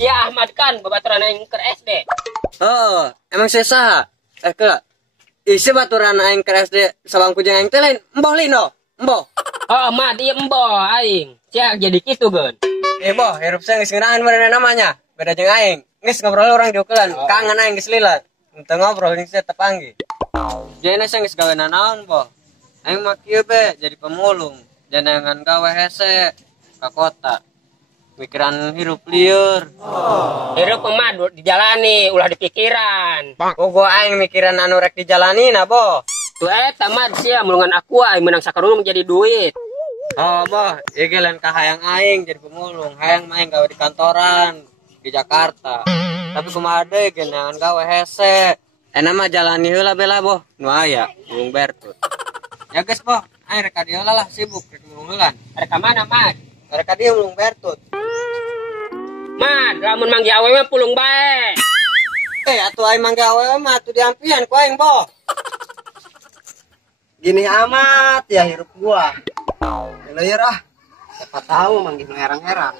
Sia Ahmad kan babaturan aing ke SD. Oh, emang sesa. Ke isi baturan aing ke SD sabangku jeung aing teh lain emboh lino. Emboh. Oh, Mat ieu embo aing. Sia jadi kitu geun. Boh, hirup saya geus ngeunaheun beuneu namanya. Beda jeung aing. Geus ngobrol orang diukelan. Kangen aing geus lila. Teu ngobrol jeung saya tepanggi. Jadi saya geus gawe nanaon, boh. Aing mah kieu be jadi pemulung. Jangan gawe hese ka kota. Pikiran hirup lieur. Hirup mah dijalani, ulah dipikiran. Pogo aing mikiran anu rek dijalani na, boh. Tuh eta Mat sia mulungan aku aing menang sakarulung jadi duit. Oh, boh, ieu ge lain ka hayang aing jadi pemulung. Hayang mah aing gawe di kantoran di Jakarta. Tapi kumaha deui ge jangan gawe hese. Enak mah jalani heula bela, boh. Nu aya, Gunung Bertut. Ya geus, boh. Aing rek ka dieu lah sibuk rek mulung heulan. Rek ka mana, Mat? Rek ka dieu Gunung Bertut. Mat, lamun manggi awewe mah pulung bae. Atuh aing mangga awewe mah atuh diampian ku aing, boh. Gini amat ya hirup gua. Leueur ah. Siapa tahu manggih herang-herang.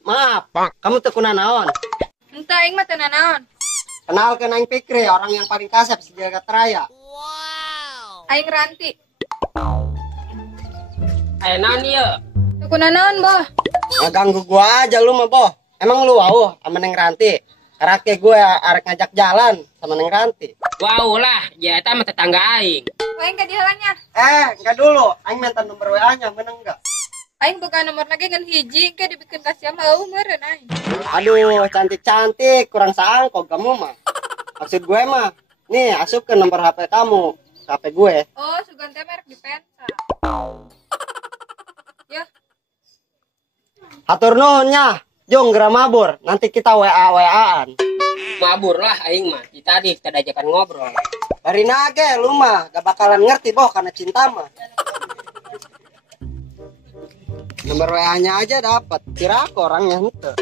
Maaf. Kamu teu kunaon? Entah aing mah teu nanaon. Kenalkeun aing Fikri, orang yang paling kasep di Jagat Raya. Aing Ranti. Aya naon ieu? Teu kunaon, Boh. Ngaganggu gua aja lu mah, boh. Emang lu wauh sama Neng Ranti? Karake gue arek ngajak jalan sama Neng Ranti. Wow lah, ya eta mah tetangga aing. Aing ka dihalanya. Enggak dulu. Aing minta nomor WA-nya, meneng enggak? Aing buka nomor lagi ngan hiji, ke dibikin kasih sama meureun aing. Aduh, cantik-cantik, kurang sangkok kamu mah. Maksud gue mah, nih asup ke nomor HP kamu, HP gue. Oh, sugan teh merek Dipensa. Ya. Hatur nuhunnya, jong geura mabur, nanti kita WA-WA-an. Mabur lah aing mah. Tadi kita dajakan ngobrol. Bari nage lu mah, gak bakalan ngerti boh karena cinta mah. Nomor WA-nya aja dapat, kira aku orangnya henteu.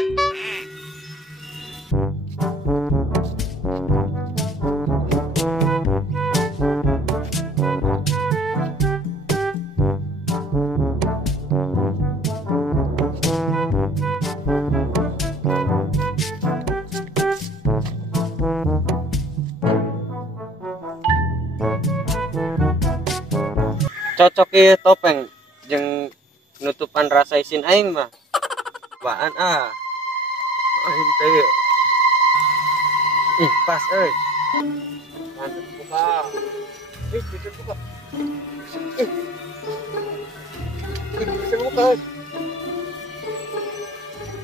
Cocok ieu topeng jeung nutupan rasa isin aing mah. Baan ah. Aing teh. Pas euy. Mantap buka. Ditutup buka. Bisa buka.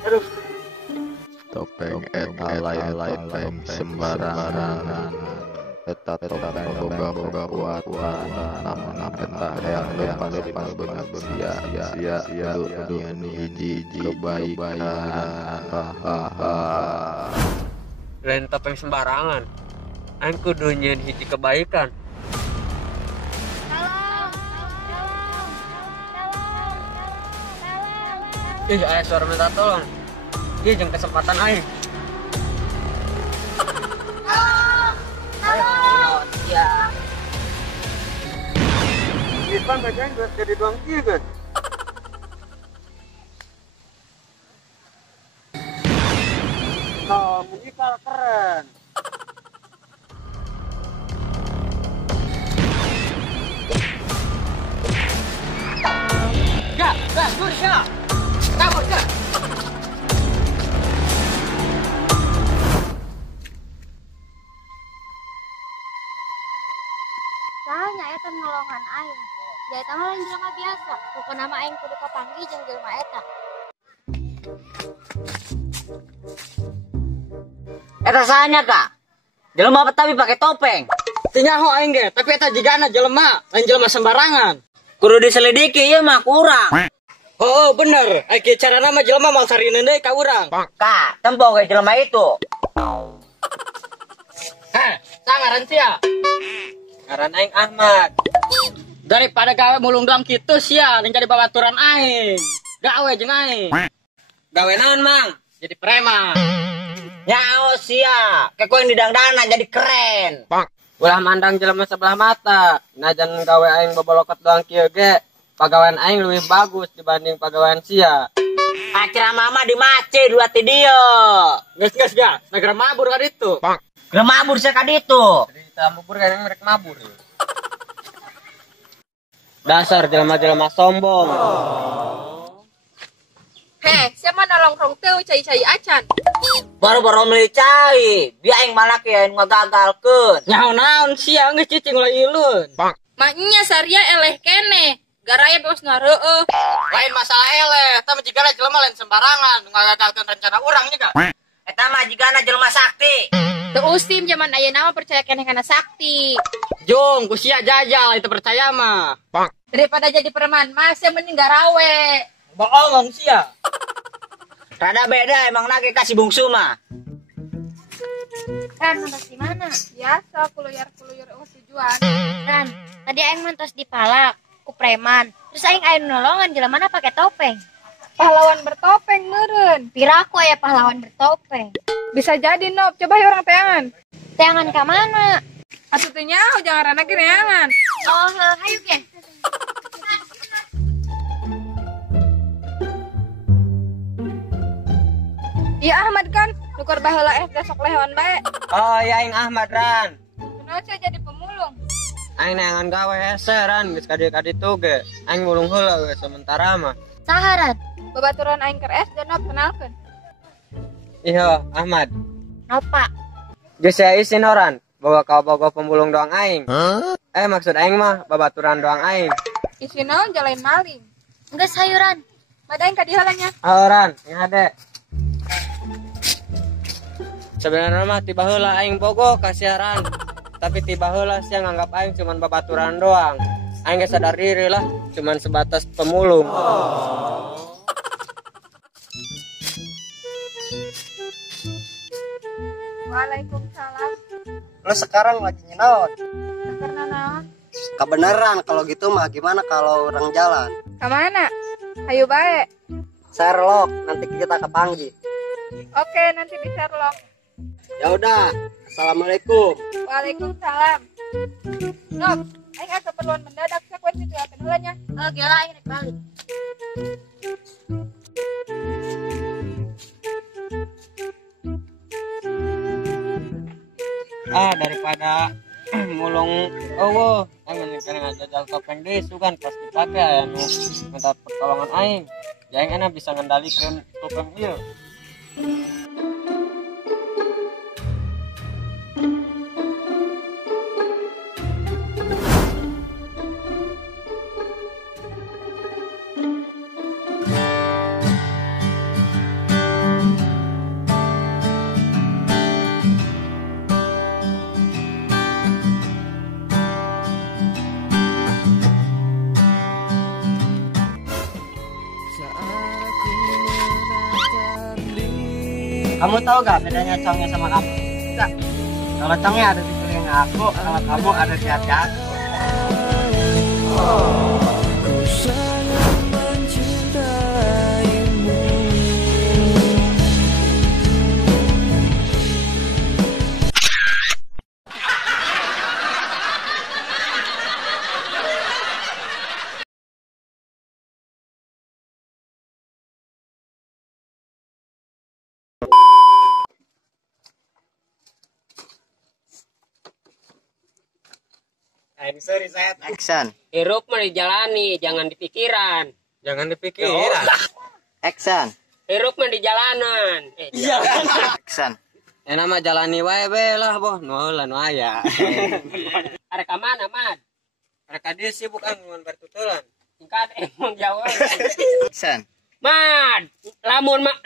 Aduh. Topeng eta lain topeng sembarangan. Eta topeng boga kuatan namun eta hayang lepas beunang sia dunia hiji kebaikan. Lain topeng sembarangan. Aing kudu nyieun hiji kebaikan. Ih, aya suara minta tolong. Ieu jeung kesempatan aing. Ya. Ipan bacaan jadi doang kieu kan. Nah, musikal keren. Gas, ya. Kabur, ya. Sahanya eta nolongan aing. Da eta mah lain jelema biasa. Pokona mah aing kudu kapanggih jeung jelema eta. Eta sahanya kak? Jelema tapi pakai topeng. Tinyaho aing ge, tapi eta jigana jelema, lain jelema sembarangan. Kudu diselidiki ieu mah kurang. Oh, bener. Aya carana mah jelema mau sarieun deui ka urang. Kak, tempo ge jelema itu. Sangaran sia. Ngaran aing Ahmad. Daripada gawe mulung dalam kitu sia, ning jadi babaturan aing. Gawe jeung aing. Gawe naon, Mang? Jadi preman. Nyaho sia, kayak yang didangdanan jadi keren. Ulah mandang jelema sebelah mata. Najan gawe aing boboloket doang kieu ge, pagawean aing lebih bagus dibanding pagawean sia. Acara mama di mace dua ti dieu. Geus ga, negara mabur kan itu. Keur mabur sia ka ditu. Cerita mabur kan mereka mabur. Dasar jelema-jelema sombong. Heh, siapa nolong rong teu cai-cai acan. Baru-baru meuli cai, biar aing malaki anu ngagagalkeun. Nyaho-naon sia geus cicing ulah ileun. Maknya Saria eleh kene. Garaya bos ngareueuh. Lain masalah eleh, tapi jika jelema lain sembarangan ngagagalkeun rencana urang nya ga. Eta mah jigana jelema sakti. Teu usim zaman ayeuna mah percaya keneh kana sakti. Jung, ku sia jajal itu percaya mah. Daripada jadi preman mah sia mending garawe. Bohong sia. Rada beda emang nage kasih bungsu mah. Ran, mantos di mana? Biasa kuluyar-kuluyar tujuan. Ran, tadi aing mantos dipalak ku preman. Terus aing aya nolongan jelemana pakai topeng. Pahlawan bertopeng meureun. Pira aku aya pahlawan bertopeng. Bisa jadi Nop, coba ya orang teangan. Teangan ka mana? Atuh teu nyaho jangan rana ge neangan. Oh, hayu ge. Iya Ahmad kan, nukar baheula besok lehewan bae. Oh ya aing Ahmad Ran. Kunaon sia jadi pemulung? Aing neangan gawe hese Ran geus kaditu ge. Aing mulung heula we sementara mah. Saharan, Babaturan aing keur SD Nop kenalkeun. Iya Ahmad. nopa. Geus saya isin Ran. Boga pemulung doang aing. Maksud aing mah babaturan doang aing. Isi naon jalain maling. Enggeus sayuran. Madaing ka diheula nya. Oh Ran, yang ada. Sebenarnya mah tiba heula aing bogo kasiharan. Tapi tiba heula sia nganggap aing cuman babaturan doang. Aing geus sadar diri lah, cuman sebatas pemulung. Waalaikumsalam. Lo sekarang lagi nyinaon? Karena naon? Kebenaran kalau gitu mah gimana kalau orang jalan? Ka mana? Hayu bae. Sherlock, nanti kita kepanggil. Oke, nanti di Sherlock. Ya udah, assalamualaikum. Waalaikumsalam. Nop, aing ada keperluan mendadak sekuensi itu akan heula nya. Oh, gila aing rek balik. Daripada mulung aing mending ngajajal topeng desu kan pas dipake anu minta pertolongan aing. Jadi enak bisa ngendalikeun topeng ieu. Kamu tahu gak bedanya congnya sama kamu? Enggak. Kalau congnya ada di piring aku, kalau kamu ada di hati aku. Sorry saya. Action. Hirup mah dijalani, jangan di pikiran. Jangan dipikirin. Action. Hirup mah di jalanan. Action. Enak mah jalani wae be lah boh. Nu heula nu aya. Arek ka mana, Mad? Mereka dia sibuk ngan bertutulan. Singkat emang jawab. Action. Mad, lamun mah.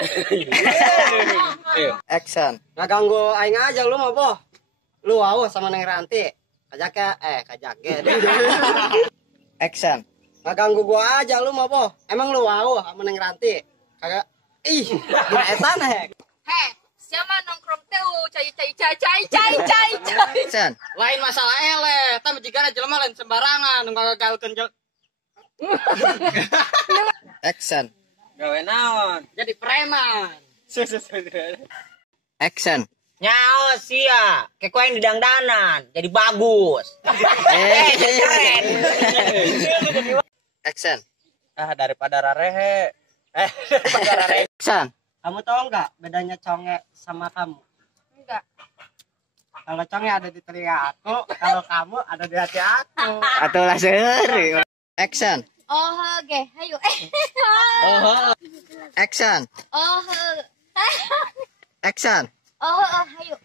Action. Ngaganggu aing aja lu mah, Boh. Lu wau sama Neng Ranti. Kajak Action. Ngaganggu gua aja lu mah, Boh. Emang lu wau sama Neng Ranti? Kagak. Ih, gila etan hek. Heh, siapa nongkrong teu cai. Action. Lain masalah eleh, tapi jika jelema lain sembarangan ngagagalkeun Action. Gawe naon? jadi preman. Action. Nyaos sia, kayak kau yang di dangdanan, jadi bagus. Keren. Action. Daripada rarehe. Daripada rare. Action. Kamu tahu nggak bedanya conge sama kamu? Enggak. Kalau conge ada di telinga aku, kalau kamu ada di hati aku. Atau lah sehari. Action. Oh, oke. Hayu. Action. Oh, Action. hayu.